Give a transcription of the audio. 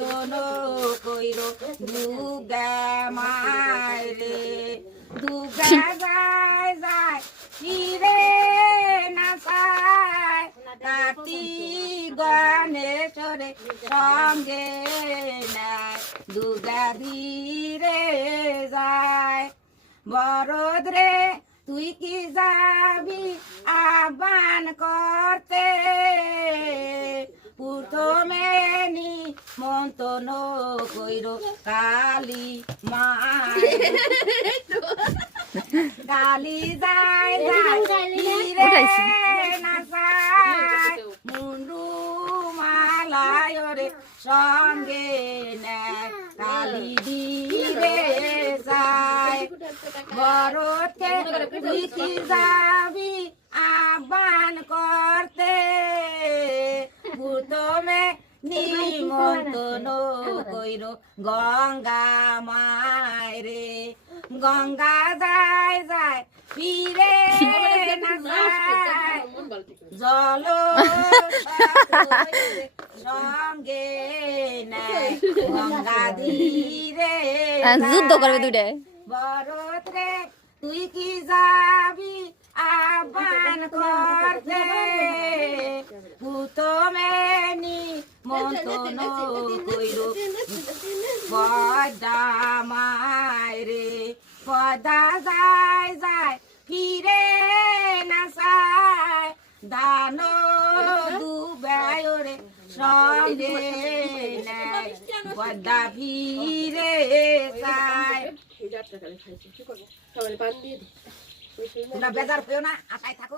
মন্তন কইর দুগা মারে দুগা যায় যায় ফিরে না চায় কার্তিক গণেশ্বরে সঙ্গে নাই দুগা ধীরে যায় বরদ রে তুই কি যাবি আহ্বান করতে প্রথমে নিমন্ত্রণ কইর কালী মায় কালী যায় ফিরে না যায় মুন্ডু মালায় রে সঙ্গে নেয় কালী ধীরে যায় বরদকে তুই কি যাবি আহ্বান করতে প্রথমে নিমন্ত্রণ কইর গঙ্গা মায়রে গঙ্গা যায় যায় ফিরে না যায় জল সঙ্গে নেয় গঙ্গা ধীরে যুদ্ধ করবে দুইটা বরদ রে তুই কি যাবি আহ্বান করতে প্রথমে নিমন্ত্রণ কইর পদ্মা মায়রে পদ্মা যায় যায় ফিরে না চায় দান ডুবায় রে সঙ্গে নেয় পদ্মা ফিরে যায় বেজার পেও না আশায় থাকো।